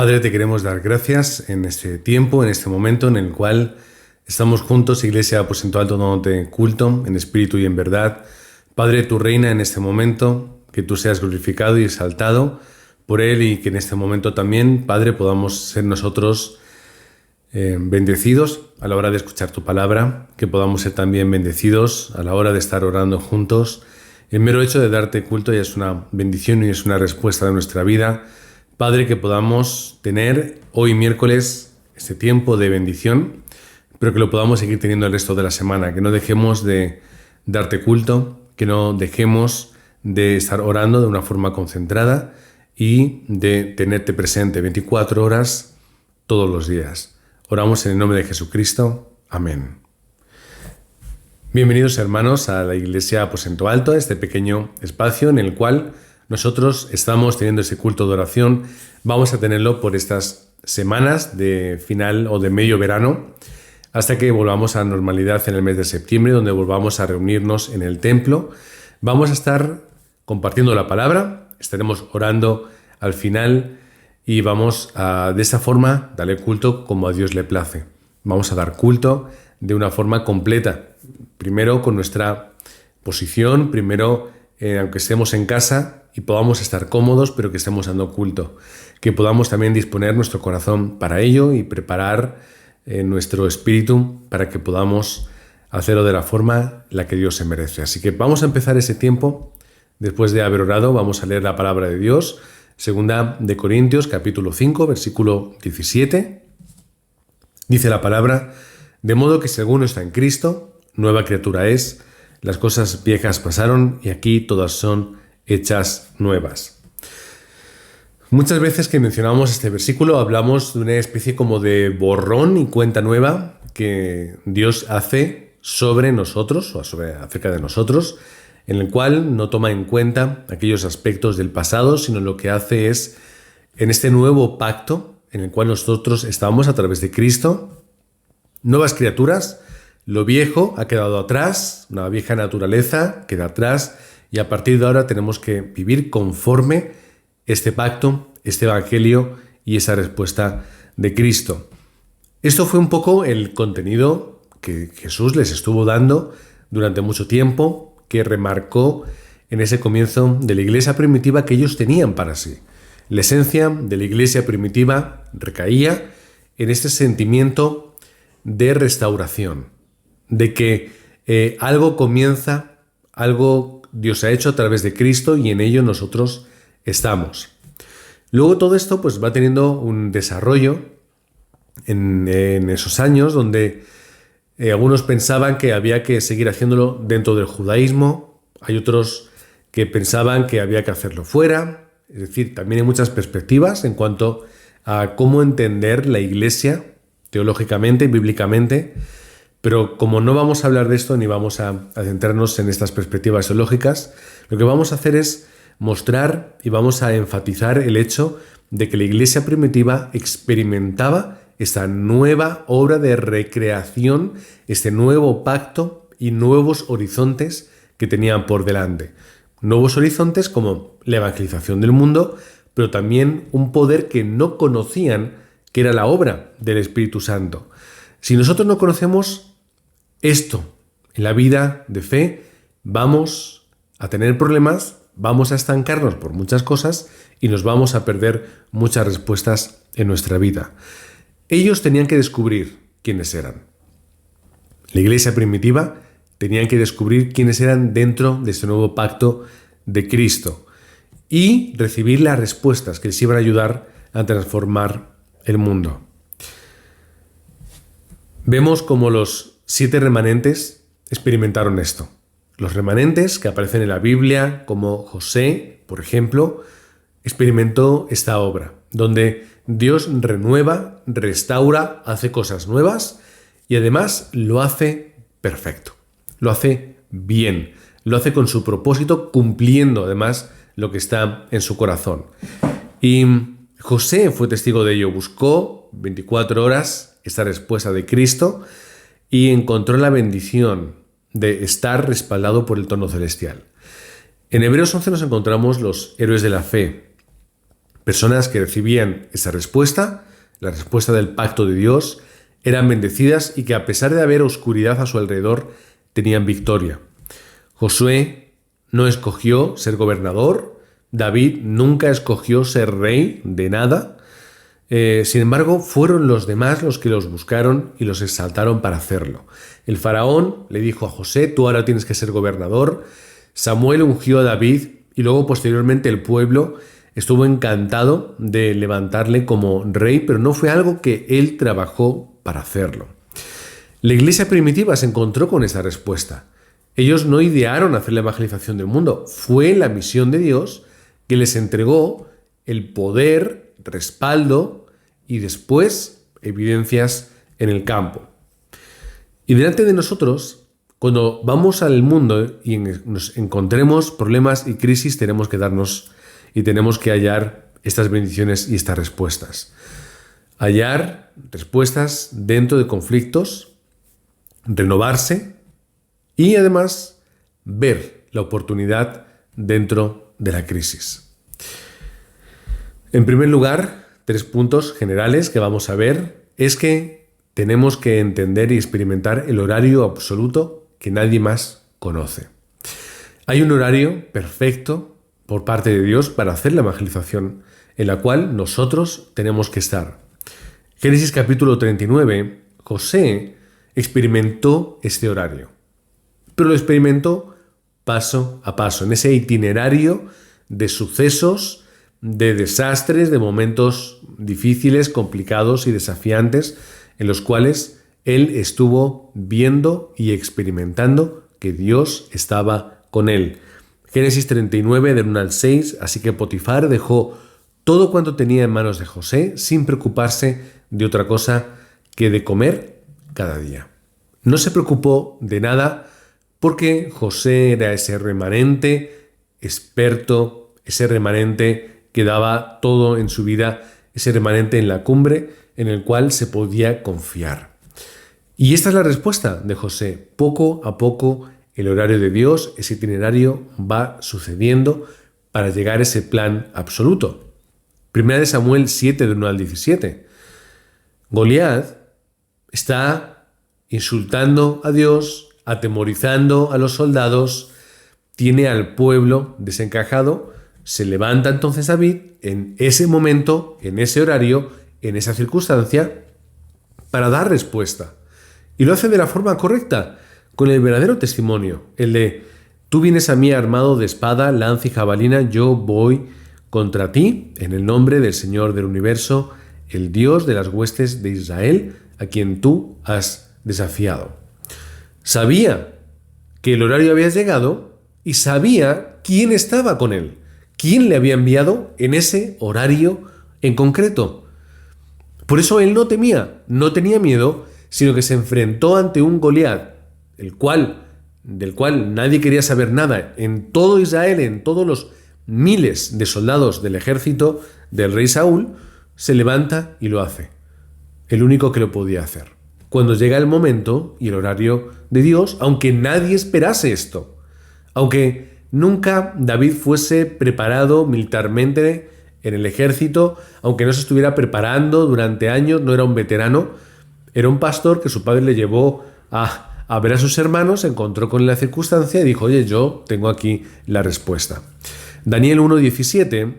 Padre, te queremos dar gracias en este tiempo, en este momento en el cual estamos juntos, Iglesia Aposento Alto, dándote culto en espíritu y en verdad. Padre, tú reina en este momento, que tú seas glorificado y exaltado por Él y que en este momento también, Padre, podamos ser nosotros bendecidos a la hora de escuchar tu palabra, que podamos ser también bendecidos a la hora de estar orando juntos. El mero hecho de darte culto ya es una bendición y es una respuesta de nuestra vida. Padre, que podamos tener hoy miércoles este tiempo de bendición, pero que lo podamos seguir teniendo el resto de la semana, que no dejemos de darte culto, que no dejemos de estar orando de una forma concentrada y de tenerte presente 24 horas todos los días. Oramos en el nombre de Jesucristo. Amén. Bienvenidos, hermanos, a la Iglesia Aposento Alto, este pequeño espacio en el cual nosotros estamos teniendo ese culto de oración. Vamos a tenerlo por estas semanas de final o de medio verano, hasta que volvamos a la normalidad en el mes de septiembre, donde volvamos a reunirnos en el templo. Vamos a estar compartiendo la palabra, estaremos orando al final y vamos a, de esa forma, darle culto como a Dios le place. Vamos a dar culto de una forma completa, primero con nuestra posición, primero aunque estemos en casa y podamos estar cómodos, pero que estemos dando culto, que podamos también disponer nuestro corazón para ello y preparar nuestro espíritu para que podamos hacerlo de la forma en la que Dios se merece. Así que vamos a empezar ese tiempo. Después de haber orado, vamos a leer la palabra de Dios, segunda de Corintios, capítulo 5, versículo 17. Dice la palabra: de modo que si alguno está en Cristo, nueva criatura es, las cosas viejas pasaron y aquí todas son hechas nuevas. Muchas veces que mencionamos este versículo hablamos de una especie como de borrón y cuenta nueva que Dios hace sobre nosotros o acerca de nosotros, en el cual no toma en cuenta aquellos aspectos del pasado, sino lo que hace es, en este nuevo pacto en el cual nosotros estamos a través de Cristo, nuevas criaturas. Lo viejo ha quedado atrás, una vieja naturaleza queda atrás y a partir de ahora tenemos que vivir conforme este pacto, este evangelio y esa respuesta de Cristo. Esto fue un poco el contenido que Jesús les estuvo dando durante mucho tiempo, que remarcó en ese comienzo de la iglesia primitiva que ellos tenían para sí. La esencia de la iglesia primitiva recaía en este sentimiento de restauración, de que algo comienza, algo Dios ha hecho a través de Cristo y en ello nosotros estamos. Luego todo esto pues va teniendo un desarrollo en esos años donde algunos pensaban que había que seguir haciéndolo dentro del judaísmo, hay otros que pensaban que había que hacerlo fuera. Es decir, también hay muchas perspectivas en cuanto a cómo entender la iglesia teológicamente y bíblicamente. Pero como no vamos a hablar de esto ni vamos a centrarnos en estas perspectivas teológicas, lo que vamos a hacer es mostrar y vamos a enfatizar el hecho de que la iglesia primitiva experimentaba esta nueva obra de recreación, este nuevo pacto y nuevos horizontes que tenían por delante. Nuevos horizontes como la evangelización del mundo, pero también un poder que no conocían, que era la obra del Espíritu Santo. Si nosotros no conocemos esto en la vida de fe, vamos a tener problemas, vamos a estancarnos por muchas cosas y nos vamos a perder muchas respuestas en nuestra vida. Ellos tenían que descubrir quiénes eran. La iglesia primitiva tenían que descubrir quiénes eran dentro de este nuevo pacto de Cristo y recibir las respuestas que les iban a ayudar a transformar el mundo. Vemos cómo los 7 remanentes experimentaron esto. Los remanentes que aparecen en la Biblia, como José, por ejemplo, experimentó esta obra, donde Dios renueva, restaura, hace cosas nuevas y además lo hace perfecto, lo hace bien, lo hace con su propósito, cumpliendo además lo que está en su corazón. Y José fue testigo de ello, buscó 24 horas esta respuesta de Cristo y encontró la bendición de estar respaldado por el trono celestial. En Hebreos 11 nos encontramos los héroes de la fe, Personas que recibían esa respuesta, la respuesta del pacto de Dios, eran bendecidas y que a pesar de haber oscuridad a su alrededor, tenían victoria. Josué no escogió ser gobernador, David nunca escogió ser rey de nada. Sin embargo, fueron los demás los que los buscaron y los exaltaron para hacerlo. El faraón le dijo a José: tú ahora tienes que ser gobernador. Samuel ungió a David y luego posteriormente el pueblo estuvo encantado de levantarle como rey, pero no fue algo que él trabajó para hacerlo. La iglesia primitiva se encontró con esa respuesta. Ellos no idearon hacer la evangelización del mundo. Fue la misión de Dios que les entregó el poder, respaldo y después evidencias en el campo. Y delante de nosotros, cuando vamos al mundo y nos encontremos problemas y crisis, tenemos que darnos y tenemos que hallar estas bendiciones y estas respuestas. Hallar respuestas dentro de conflictos, renovarse y además ver la oportunidad dentro de la crisis. En primer lugar, 3 puntos generales que vamos a ver es que tenemos que entender y experimentar el horario absoluto que nadie más conoce. Hay un horario perfecto por parte de Dios para hacer la evangelización, en la cual nosotros tenemos que estar. Génesis capítulo 39, José experimentó este horario, pero lo experimentó paso a paso, en ese itinerario de sucesos, de desastres, de momentos difíciles, complicados y desafiantes, en los cuales él estuvo viendo y experimentando que Dios estaba con él. Génesis 39, del 1 al 6, así que Potifar dejó todo cuanto tenía en manos de José sin preocuparse de otra cosa que de comer cada día. No se preocupó de nada porque José era ese remanente experto, ese remanente que daba todo en su vida, ese remanente en la cumbre en el cual se podía confiar. Y esta es la respuesta de José. Poco a poco el horario de Dios, ese itinerario va sucediendo para llegar a ese plan absoluto. Primera de Samuel 7, del 1 al 17. Goliat está insultando a Dios, atemorizando a los soldados, tiene al pueblo desencajado. Se levanta entonces David en ese momento, en ese horario, en esa circunstancia, para dar respuesta. Y lo hace de la forma correcta, con el verdadero testimonio, el de: tú vienes a mí armado de espada, lanza y jabalina, yo voy contra ti en el nombre del Señor del universo, el Dios de las huestes de Israel, a quien tú has desafiado. Sabía que el horario había llegado y sabía quién estaba con él, quién le había enviado en ese horario en concreto. Por eso él no temía, no tenía miedo, sino que se enfrentó ante un Goliat, del cual nadie quería saber nada. En todo Israel, en todos los miles de soldados del ejército del rey Saúl, se levanta y lo hace. El único que lo podía hacer. Cuando llega el momento y el horario de Dios, aunque nadie esperase esto, aunque nunca David fuese preparado militarmente en el ejército, aunque no se estuviera preparando durante años, no era un veterano, era un pastor que su padre le llevó a ver a sus hermanos, se encontró con la circunstancia y dijo: oye, yo tengo aquí la respuesta. Daniel 1:17,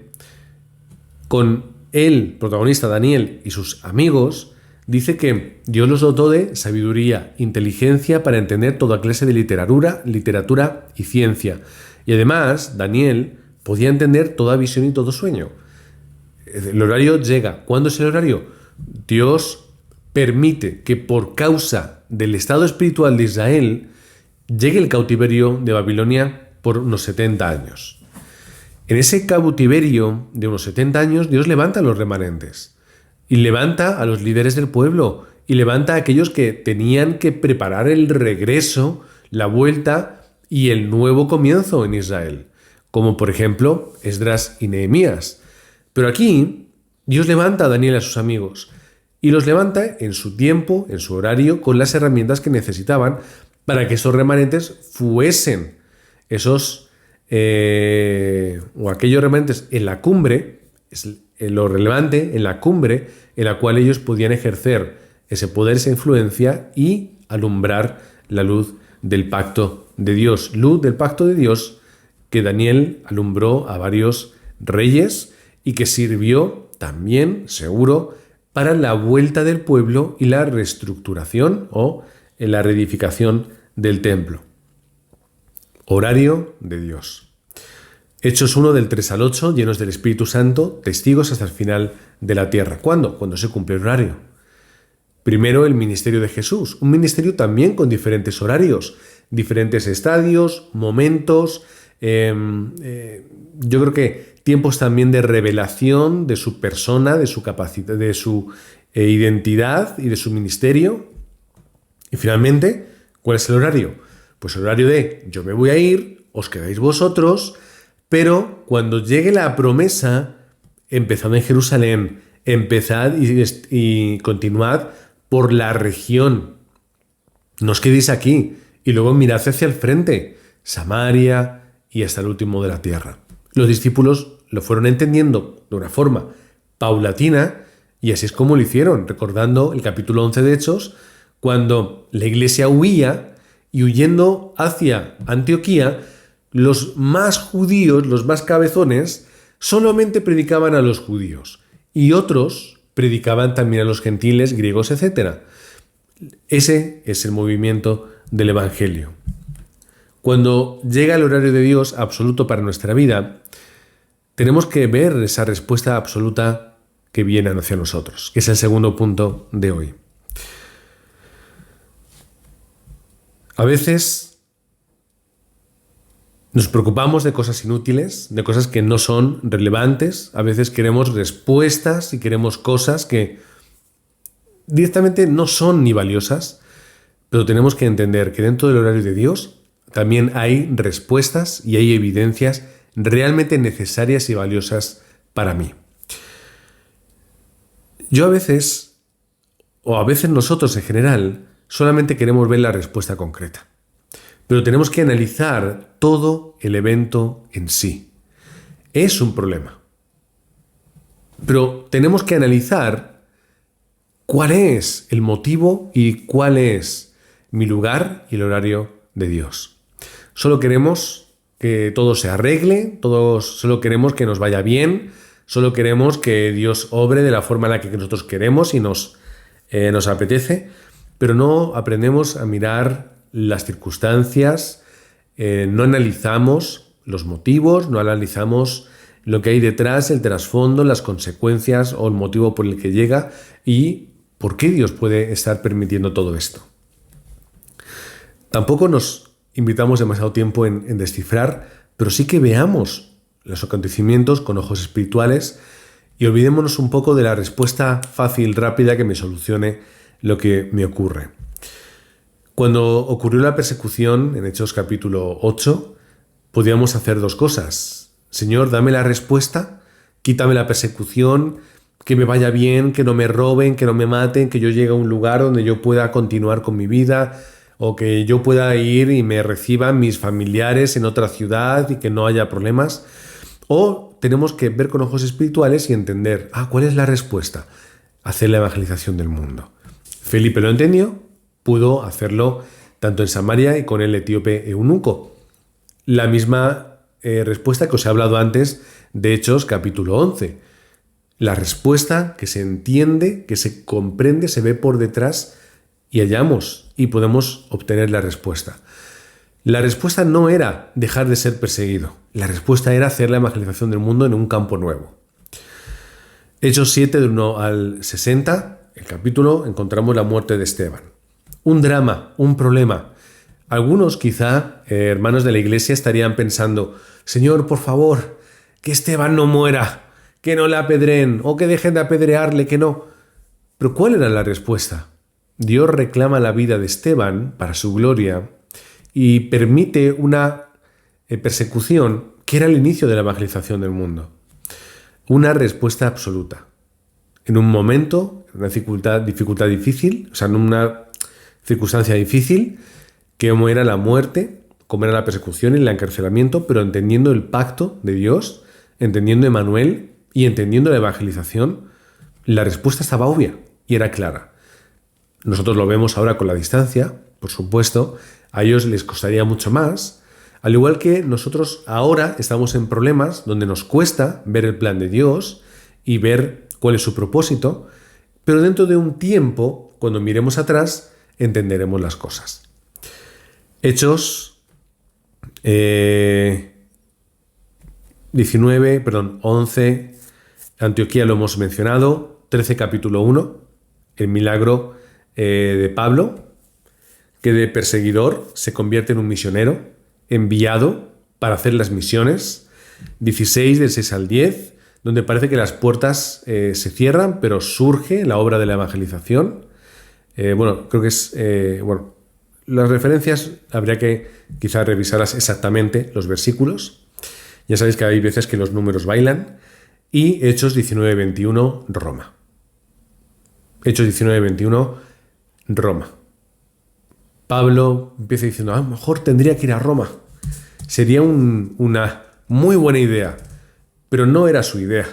con el protagonista Daniel y sus amigos, dice que Dios los dotó de sabiduría, inteligencia para entender toda clase de literatura y ciencia. Y además, Daniel podía entender toda visión y todo sueño. El horario llega. ¿Cuándo es el horario? Dios permite que por causa del estado espiritual de Israel llegue el cautiverio de Babilonia por unos 70 años. En ese cautiverio de unos 70 años, Dios levanta a los remanentes y levanta a los líderes del pueblo y levanta a aquellos que tenían que preparar el regreso, la vuelta y el nuevo comienzo en Israel, como por ejemplo Esdras y Nehemías. Pero aquí Dios levanta a Daniel y a sus amigos y los levanta en su tiempo, en su horario, con las herramientas que necesitaban para que esos remanentes fuesen esos o aquellos remanentes en la cumbre, lo relevante, en la cumbre en la cual ellos podían ejercer ese poder, esa influencia y alumbrar la luz del pacto de Dios. Luz del pacto de Dios que Daniel alumbró a varios reyes y que sirvió también, seguro, para la vuelta del pueblo y la reestructuración o la reedificación del templo. Horario de Dios. Hechos 1 del 3 al 8, llenos del Espíritu Santo, testigos hasta el final de la tierra. ¿Cuándo? Cuando se cumple el horario. Primero el ministerio de Jesús, un ministerio también con diferentes horarios, diferentes estadios, momentos, yo creo que tiempos también de revelación de su persona, de su capacidad, de su identidad y de su ministerio. Y finalmente, ¿cuál es el horario? Pues el horario de yo me voy a ir, os quedáis vosotros, pero cuando llegue la promesa, empezad en Jerusalén, empezad y continuad por la región. No os quedéis aquí y luego mirad hacia el frente, Samaria y hasta el último de la tierra. Los discípulos lo fueron entendiendo de una forma paulatina y así es como lo hicieron, recordando el capítulo 11 de Hechos, cuando la iglesia huía y huyendo hacia Antioquía, los más judíos, los más cabezones, solamente predicaban a los judíos y otros predicaban también a los gentiles, griegos, etc. Ese es el movimiento del Evangelio. Cuando llega el horario de Dios absoluto para nuestra vida, tenemos que ver esa respuesta absoluta que viene hacia nosotros, que es el segundo punto de hoy. A veces nos preocupamos de cosas inútiles, de cosas que no son relevantes. A veces queremos respuestas y queremos cosas que directamente no son ni valiosas, pero tenemos que entender que dentro del horario de Dios también hay respuestas y hay evidencias realmente necesarias y valiosas para mí. Yo a veces, o a veces nosotros en general, solamente queremos ver la respuesta concreta. Pero tenemos que analizar todo el evento en sí. Es un problema. Pero tenemos que analizar cuál es el motivo y cuál es mi lugar y el horario de Dios. Solo queremos que todo se arregle, solo queremos que nos vaya bien, solo queremos que Dios obre de la forma en la que nosotros queremos y nos apetece, pero no aprendemos a mirar las circunstancias, no analizamos los motivos, no analizamos lo que hay detrás, el trasfondo, las consecuencias o el motivo por el que llega y por qué Dios puede estar permitiendo todo esto. Tampoco nos invitamos demasiado tiempo en descifrar, pero sí que veamos los acontecimientos con ojos espirituales y olvidémonos un poco de la respuesta fácil, rápida que me solucione lo que me ocurre. Cuando ocurrió la persecución, en Hechos capítulo 8, podíamos hacer dos cosas. Señor, dame la respuesta, quítame la persecución, que me vaya bien, que no me roben, que no me maten, que yo llegue a un lugar donde yo pueda continuar con mi vida, o que yo pueda ir y me reciban mis familiares en otra ciudad y que no haya problemas. O tenemos que ver con ojos espirituales y entender, ¿cuál es la respuesta? Hacer la evangelización del mundo. Felipe lo entendió, pudo hacerlo tanto en Samaria y con el etíope eunuco. La misma respuesta que os he hablado antes de Hechos capítulo 11. La respuesta que se entiende, que se comprende, se ve por detrás y hallamos y podemos obtener la respuesta. La respuesta no era dejar de ser perseguido. La respuesta era hacer la evangelización del mundo en un campo nuevo. Hechos 7, del 1 al 60, el capítulo, encontramos la muerte de Esteban. Un drama, un problema. Algunos quizá, hermanos de la iglesia, estarían pensando, Señor, por favor, que Esteban no muera, que no le apedreen o que dejen de apedrearle, que no. Pero ¿cuál era la respuesta? Dios reclama la vida de Esteban para su gloria y permite una persecución que era el inicio de la evangelización del mundo. Una respuesta absoluta. En un momento, en una dificultad difícil, o sea, en una circunstancia difícil, como era la muerte, como era la persecución y el encarcelamiento, pero entendiendo el pacto de Dios, entendiendo Emmanuel, y entendiendo la evangelización, la respuesta estaba obvia y era clara. Nosotros lo vemos ahora con la distancia, por supuesto, a ellos les costaría mucho más, al igual que nosotros ahora estamos en problemas donde nos cuesta ver el plan de Dios y ver cuál es su propósito, pero dentro de un tiempo, cuando miremos atrás, entenderemos las cosas. Hechos 11, Antioquía lo hemos mencionado, 13 capítulo 1, el milagro de Pablo, que de perseguidor se convierte en un misionero, enviado para hacer las misiones, 16 del 6 al 10, donde parece que las puertas se cierran, pero surge la obra de la evangelización. Creo que es... las referencias habría que quizás revisarlas exactamente, los versículos. Ya sabéis que hay veces que los números bailan. Y Hechos 19-21, Roma. Hechos 19-21, Roma. Pablo empieza diciendo, a lo mejor tendría que ir a Roma. Sería una muy buena idea, pero no era su idea,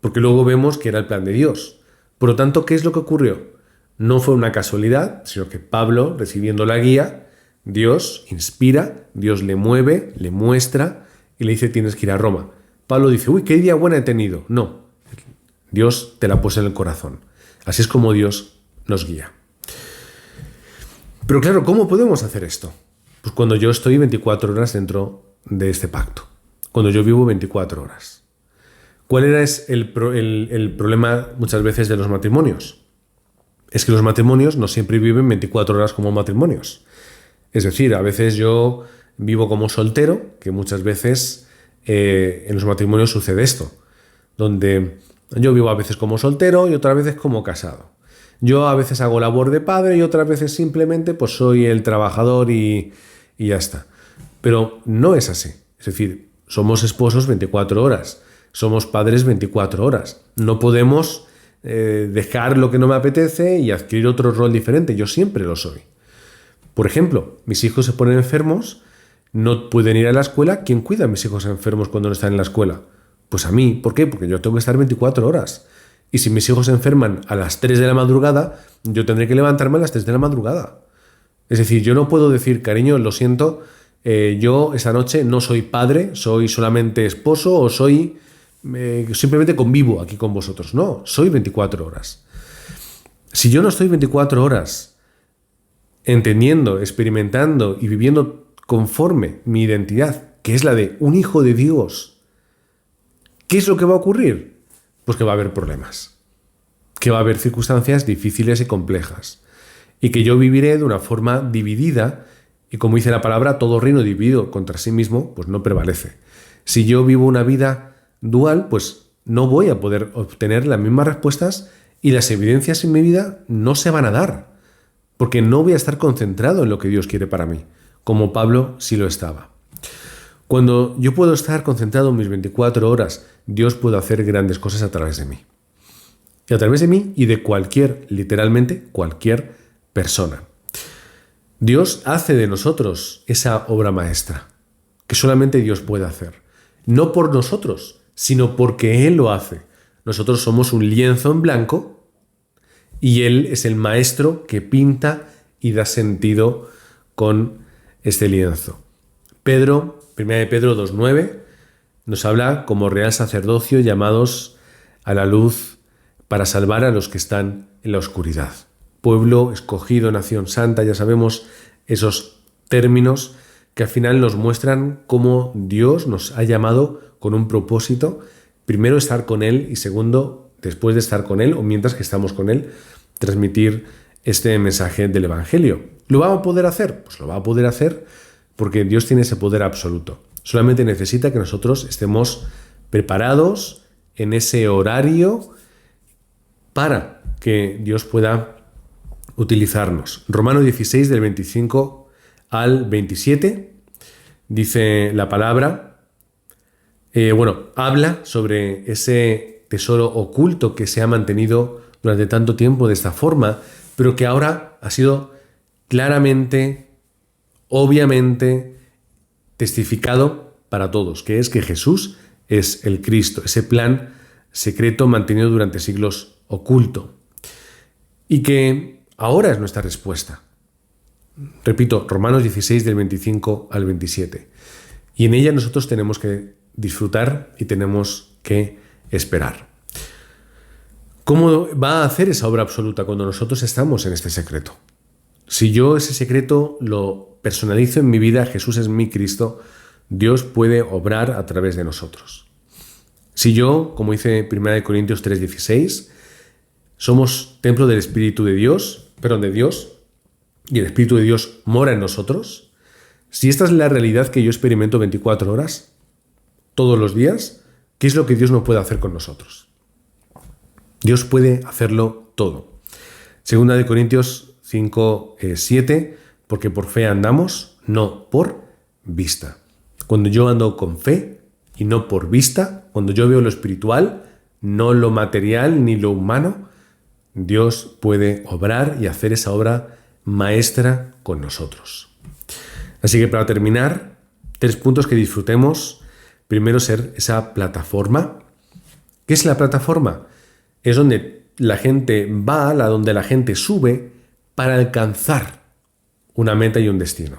porque luego vemos que era el plan de Dios. Por lo tanto, ¿qué es lo que ocurrió? No fue una casualidad, sino que Pablo, recibiendo la guía, Dios inspira, Dios le mueve, le muestra y le dice tienes que ir a Roma. Pablo dice, uy, qué idea buena he tenido. No, Dios te la puso en el corazón. Así es como Dios nos guía. Pero claro, ¿cómo podemos hacer esto? Pues cuando yo estoy 24 horas dentro de este pacto. Cuando yo vivo 24 horas. ¿Cuál era el problema muchas veces de los matrimonios? Es que los matrimonios no siempre viven 24 horas como matrimonios. Es decir, a veces yo vivo como soltero, que muchas veces en los matrimonios sucede esto, donde yo vivo a veces como soltero y otras veces como casado. Yo a veces hago labor de padre y otras veces simplemente pues soy el trabajador y ya está. Pero no es así. Es decir, somos esposos 24 horas, somos padres 24 horas. No podemos dejar lo que no me apetece y adquirir otro rol diferente. Yo siempre lo soy. Por ejemplo, mis hijos se ponen enfermos, no pueden ir a la escuela. ¿Quién cuida a mis hijos enfermos cuando no están en la escuela? Pues a mí. ¿Por qué? Porque yo tengo que estar 24 horas. Y si mis hijos se enferman a las 3 de la madrugada, yo tendré que levantarme a las 3 de la madrugada. Es decir, yo no puedo decir, cariño, lo siento, yo esa noche no soy padre, soy solamente esposo o soy simplemente convivo aquí con vosotros. No, soy 24 horas. Si yo no estoy 24 horas entendiendo, experimentando y viviendo conforme mi identidad, que es la de un hijo de Dios, ¿qué es lo que va a ocurrir? Pues que va a haber problemas, que va a haber circunstancias difíciles y complejas, y que yo viviré de una forma dividida, y como dice la palabra, todo reino dividido contra sí mismo, pues no prevalece. Si yo vivo una vida dual, pues no voy a poder obtener las mismas respuestas y las evidencias en mi vida no se van a dar, porque no voy a estar concentrado en lo que Dios quiere para mí, como Pablo sí lo estaba. Cuando yo puedo estar concentrado en mis 24 horas, Dios puede hacer grandes cosas a través de mí. Y a través de mí y de cualquier, literalmente, cualquier persona. Dios hace de nosotros esa obra maestra, que solamente Dios puede hacer. No por nosotros, sino porque Él lo hace. Nosotros somos un lienzo en blanco y Él es el maestro que pinta y da sentido con este lienzo. Pedro, 1 de Pedro 2:9, nos habla como real sacerdocio llamados a la luz para salvar a los que están en la oscuridad. Pueblo escogido, nación santa, ya sabemos esos términos que al final nos muestran cómo Dios nos ha llamado con un propósito. Primero, estar con Él y segundo, después de estar con Él o mientras que estamos con Él, transmitir este mensaje del Evangelio. ¿Lo va a poder hacer? Pues lo va a poder hacer porque Dios tiene ese poder absoluto. Solamente necesita que nosotros estemos preparados en ese horario para que Dios pueda utilizarnos. Romano 16, del 25 al 27, dice la palabra, habla sobre ese tesoro oculto que se ha mantenido durante tanto tiempo de esta forma, pero que ahora ha sido claramente, obviamente, testificado para todos, que es que Jesús es el Cristo, ese plan secreto mantenido durante siglos oculto y que ahora es nuestra respuesta. Repito, Romanos 16 del 25 al 27. Y en ella nosotros tenemos que disfrutar y tenemos que esperar. ¿Cómo va a hacer esa obra absoluta cuando nosotros estamos en este secreto? Si yo ese secreto lo personalizo en mi vida, Jesús es mi Cristo, Dios puede obrar a través de nosotros. Si yo, como dice 1 Corintios 3:16, somos templo del Espíritu de Dios, y el Espíritu de Dios mora en nosotros, si esta es la realidad que yo experimento 24 horas, todos los días, ¿qué es lo que Dios no puede hacer con nosotros? Dios puede hacerlo todo. Segunda de Corintios 5:7, porque por fe andamos, no por vista. Cuando yo ando con fe y no por vista, cuando yo veo lo espiritual, no lo material ni lo humano, Dios puede obrar y hacer esa obra maestra con nosotros. Así que para terminar, 3 puntos que disfrutemos. Primero, ser esa plataforma. ¿Qué es la plataforma? Es donde la gente va, donde la gente sube para alcanzar una meta y un destino.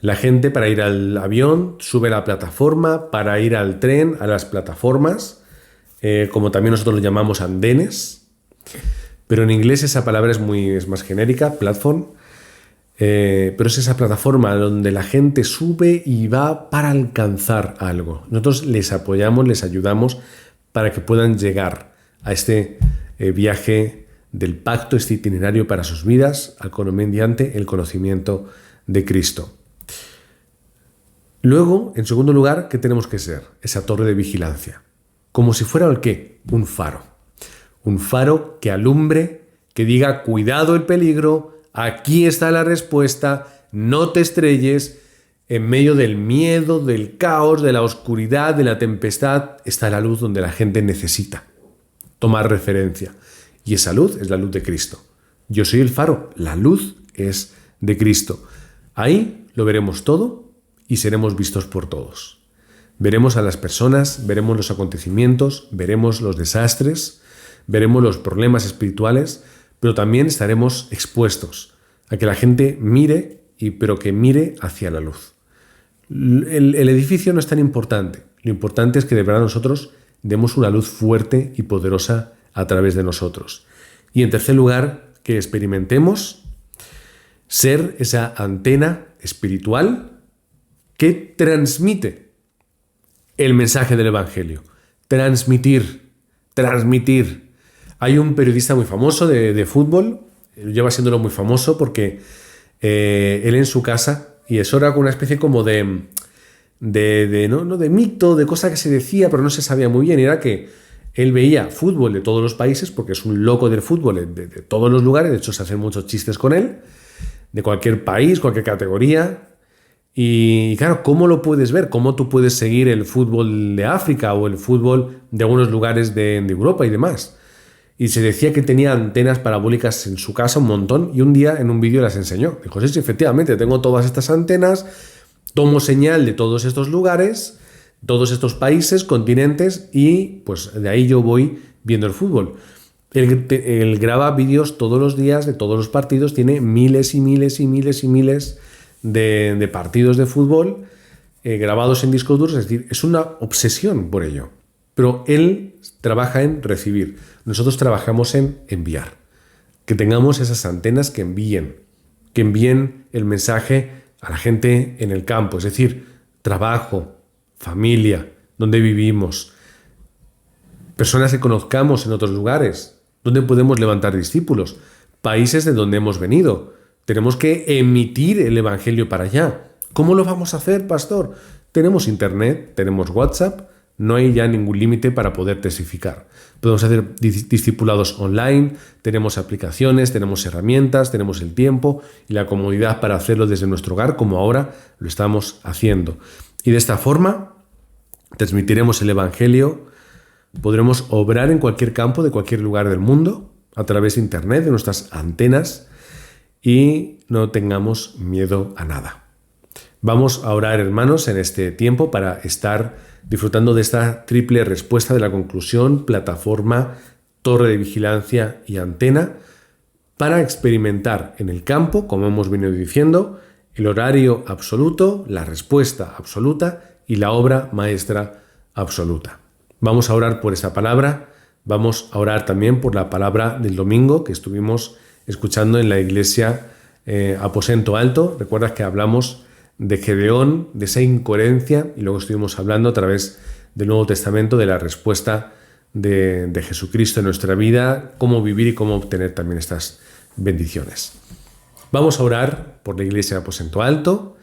La gente para ir al avión sube a la plataforma, para ir al tren, a las plataformas, como también nosotros lo llamamos andenes. Pero en inglés esa palabra es más genérica, platform. Pero es esa plataforma donde la gente sube y va para alcanzar algo. Nosotros les apoyamos, les ayudamos para que puedan llegar a este viaje del pacto, este itinerario para sus vidas, mediante el conocimiento de Cristo. Luego, en segundo lugar, ¿qué tenemos que ser? Esa torre de vigilancia. Como si fuera el ¿qué? Un faro. Un faro que alumbre, que diga, cuidado el peligro, aquí está la respuesta, no te estrelles. En medio del miedo, del caos, de la oscuridad, de la tempestad, está la luz donde la gente necesita tomar referencia. Y esa luz es la luz de Cristo. Yo soy el faro, la luz es de Cristo. Ahí lo veremos todo y seremos vistos por todos. Veremos a las personas, veremos los acontecimientos, veremos los desastres, veremos los problemas espirituales, pero también estaremos expuestos a que la gente mire, pero que mire hacia la luz. El edificio no es tan importante. Lo importante es que de verdad nosotros demos una luz fuerte y poderosa a través de nosotros. Y en tercer lugar, que experimentemos ser esa antena espiritual que transmite el mensaje del Evangelio. Transmitir. Hay un periodista muy famoso de fútbol, lleva siéndolo muy famoso porque él en su casa, y eso era una especie como de mito, de cosa que se decía, pero no se sabía muy bien, y era que él veía fútbol de todos los países, porque es un loco del fútbol de todos los lugares, de hecho se hacen muchos chistes con él, de cualquier país, cualquier categoría. Y claro, ¿cómo lo puedes ver? ¿Cómo tú puedes seguir el fútbol de África o el fútbol de algunos lugares de Europa y demás? Y se decía que tenía antenas parabólicas en su casa un montón, y un día en un vídeo las enseñó. Dijo, sí, efectivamente, tengo todas estas antenas, tomo señal de todos estos lugares, todos estos países, continentes, y pues de ahí yo voy viendo el fútbol. Él graba vídeos todos los días de todos los partidos, tiene miles y miles y miles y miles de partidos de fútbol grabados en discos duros, es decir, es una obsesión por ello. Pero él trabaja en recibir, nosotros trabajamos en enviar. Que tengamos esas antenas que envíen el mensaje a la gente en el campo, es decir, trabajo, familia, donde vivimos, personas que conozcamos en otros lugares, donde podemos levantar discípulos, países de donde hemos venido. Tenemos que emitir el Evangelio para allá. ¿Cómo lo vamos a hacer, pastor? Tenemos internet, tenemos WhatsApp, no hay ya ningún límite para poder testificar. Podemos hacer discipulados online, tenemos aplicaciones, tenemos herramientas, tenemos el tiempo y la comodidad para hacerlo desde nuestro hogar, como ahora lo estamos haciendo. Y de esta forma transmitiremos el Evangelio, podremos obrar en cualquier campo de cualquier lugar del mundo a través de internet, de nuestras antenas, y no tengamos miedo a nada. Vamos a orar, hermanos, en este tiempo para estar disfrutando de esta triple respuesta de la conclusión, plataforma, torre de vigilancia y antena, para experimentar en el campo, como hemos venido diciendo, el horario absoluto, la respuesta absoluta y la obra maestra absoluta. Vamos a orar por esa palabra, vamos a orar también por la palabra del domingo que estuvimos escuchando en la iglesia Aposento Alto. Recuerdas que hablamos de Gedeón, de esa incoherencia, y luego estuvimos hablando a través del Nuevo Testamento de la respuesta de Jesucristo en nuestra vida, cómo vivir y cómo obtener también estas bendiciones. Vamos a orar por la iglesia de Aposento Alto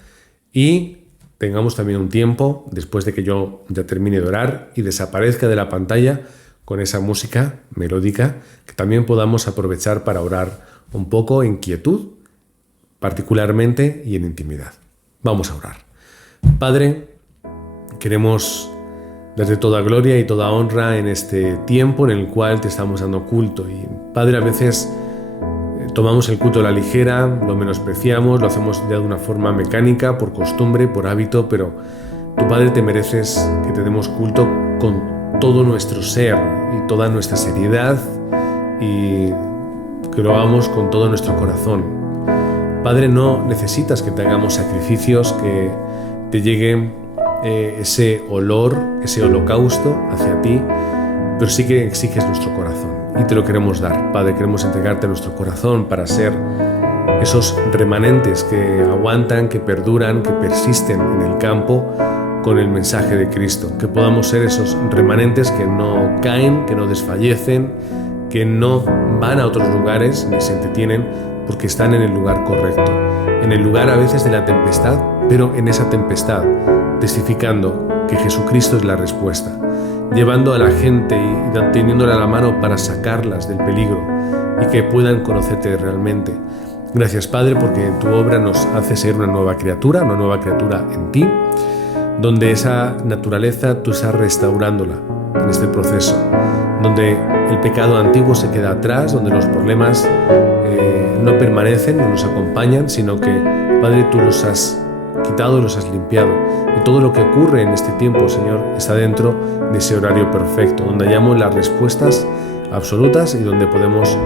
y tengamos también un tiempo, después de que yo ya termine de orar y desaparezca de la pantalla con esa música melódica, que también podamos aprovechar para orar un poco en quietud, particularmente, y en intimidad. Vamos a orar. Padre, queremos darte toda gloria y toda honra en este tiempo en el cual te estamos dando culto. Y Padre, a veces tomamos el culto a la ligera, lo menospreciamos, lo hacemos ya de una forma mecánica, por costumbre, por hábito, pero tú, Padre, te mereces que te demos culto con todo nuestro ser y toda nuestra seriedad, y que lo hagamos con todo nuestro corazón. Padre, no necesitas que te hagamos sacrificios, que te llegue ese olor, ese holocausto hacia ti, pero sí que exiges nuestro corazón y te lo queremos dar. Padre, queremos entregarte nuestro corazón para ser esos remanentes que aguantan, que perduran, que persisten en el campo con el mensaje de Cristo, que podamos ser esos remanentes que no caen, que no desfallecen, que no van a otros lugares ni se entretienen, porque están en el lugar correcto, en el lugar a veces de la tempestad, pero en esa tempestad testificando que Jesucristo es la respuesta, llevando a la gente y teniéndola a la mano para sacarlas del peligro y que puedan conocerte realmente. Gracias, Padre, porque tu obra nos hace ser una nueva criatura en ti, donde esa naturaleza tú estás restaurándola en este proceso, donde el pecado antiguo se queda atrás, donde los problemas no permanecen, no nos acompañan, sino que, Padre, tú los has quitado y los has limpiado. Y todo lo que ocurre en este tiempo, Señor, está dentro de ese horario perfecto, donde hallamos las respuestas absolutas y donde podemos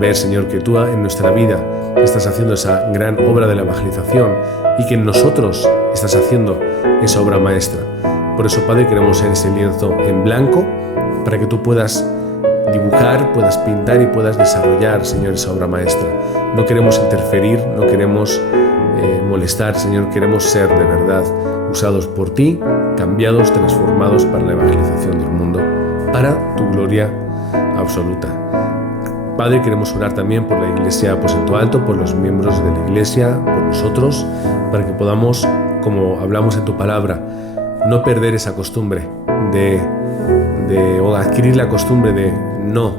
ver, Señor, que tú en nuestra vida estás haciendo esa gran obra de la evangelización y que en nosotros estás haciendo esa obra maestra. Por eso, Padre, queremos ser ese lienzo en blanco para que tú puedas dibujar, puedas pintar y puedas desarrollar, Señor, esa obra maestra. No queremos interferir, no queremos molestar, Señor, queremos ser de verdad usados por ti, cambiados, transformados para la evangelización del mundo, para tu gloria absoluta. Padre, queremos orar también por la iglesia Aposento Alto, por los miembros de la iglesia, por nosotros, para que podamos, como hablamos en tu palabra, no perder esa costumbre o adquirir la costumbre de no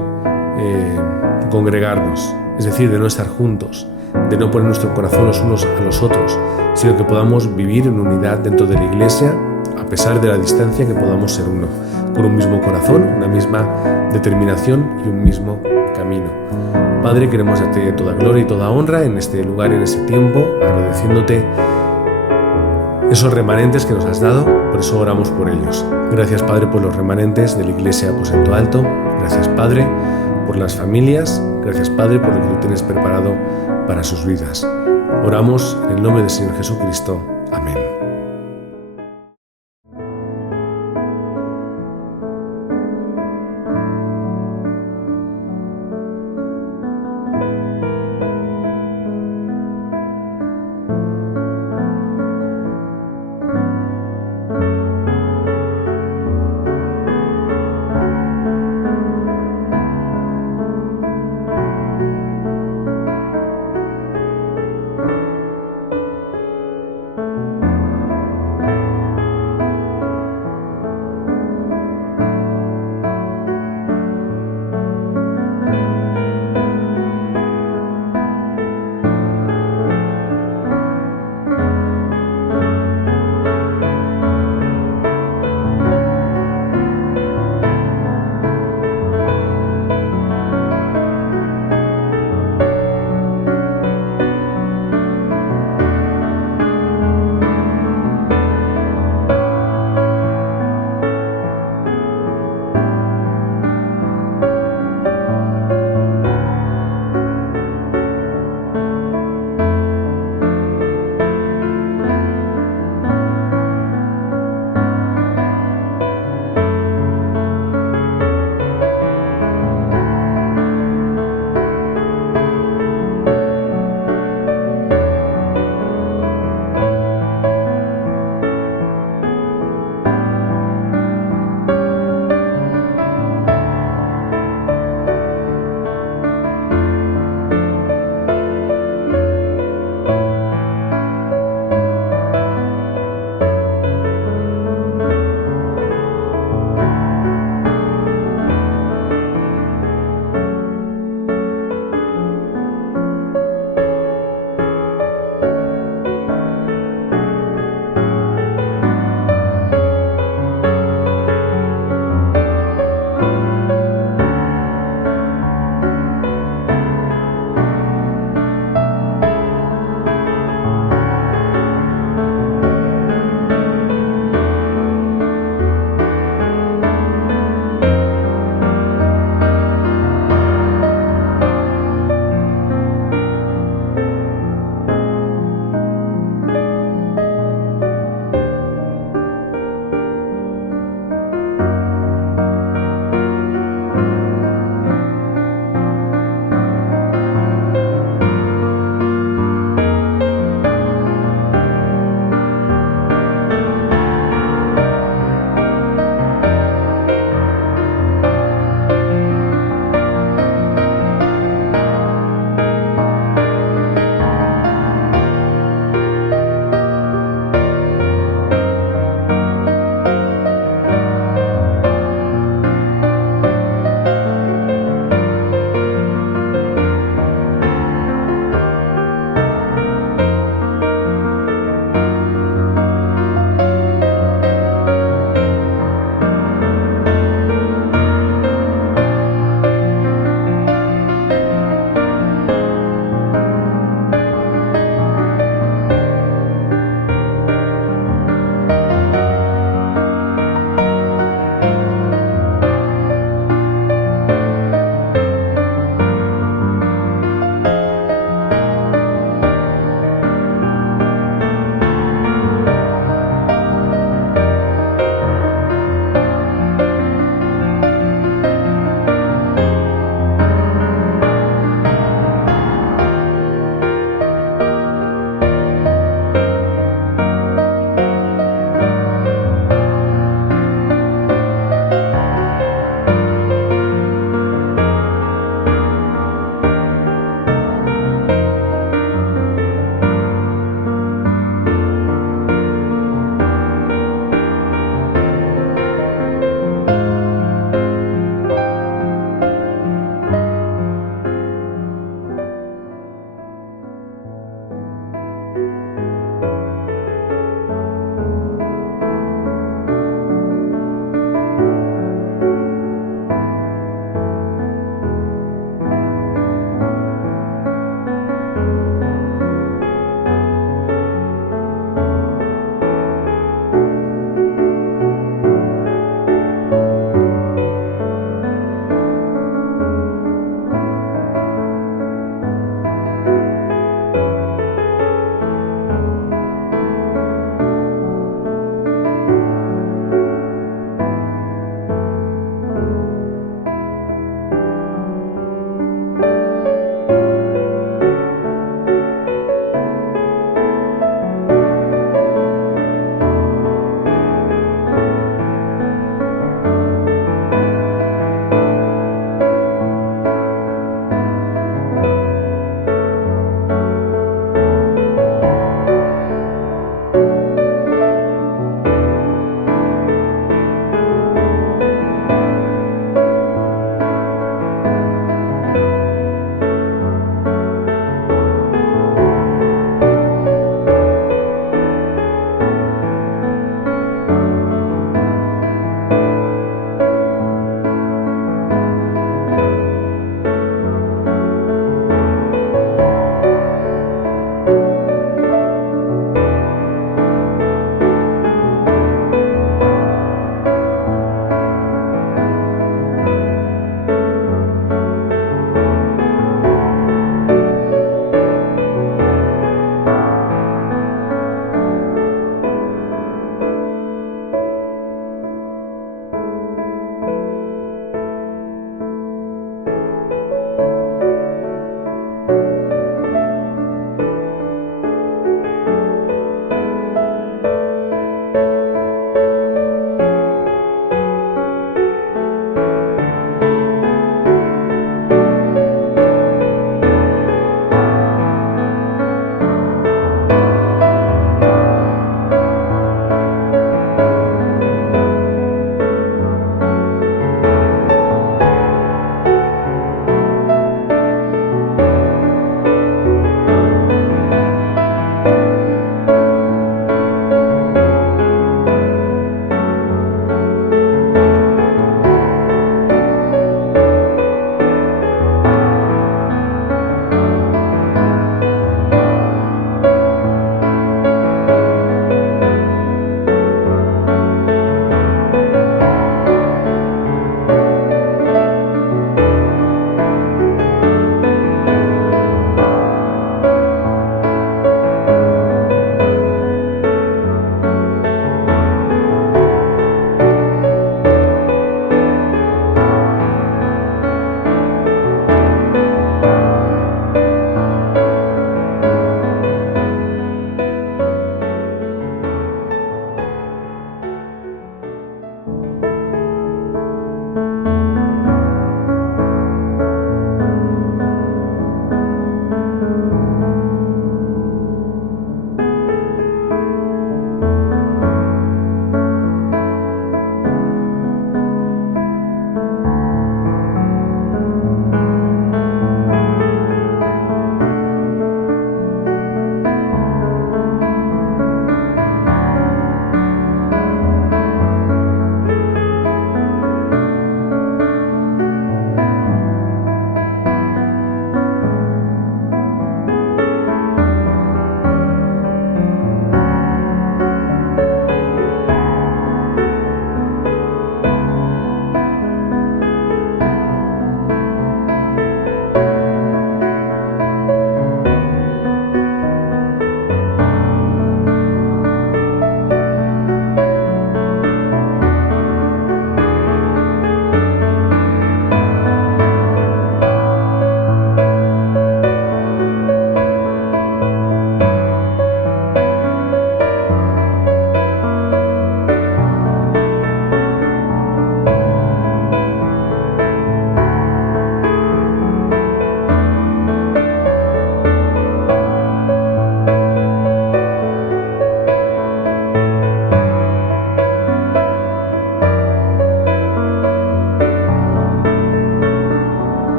congregarnos, es decir, de no estar juntos, de no poner nuestro corazón los unos a los otros, sino que podamos vivir en unidad dentro de la iglesia, a pesar de la distancia, que podamos ser uno, con un mismo corazón, una misma determinación y un mismo camino. Padre, queremos darte toda gloria y toda honra en este lugar, en este tiempo, agradeciéndote esos remanentes que nos has dado, por eso oramos por ellos. Gracias, Padre, por los remanentes de la iglesia Aposento Alto. Gracias, Padre, por las familias. Gracias, Padre, por lo que tú tienes preparado para sus vidas. Oramos en el nombre del Señor Jesucristo. Amén.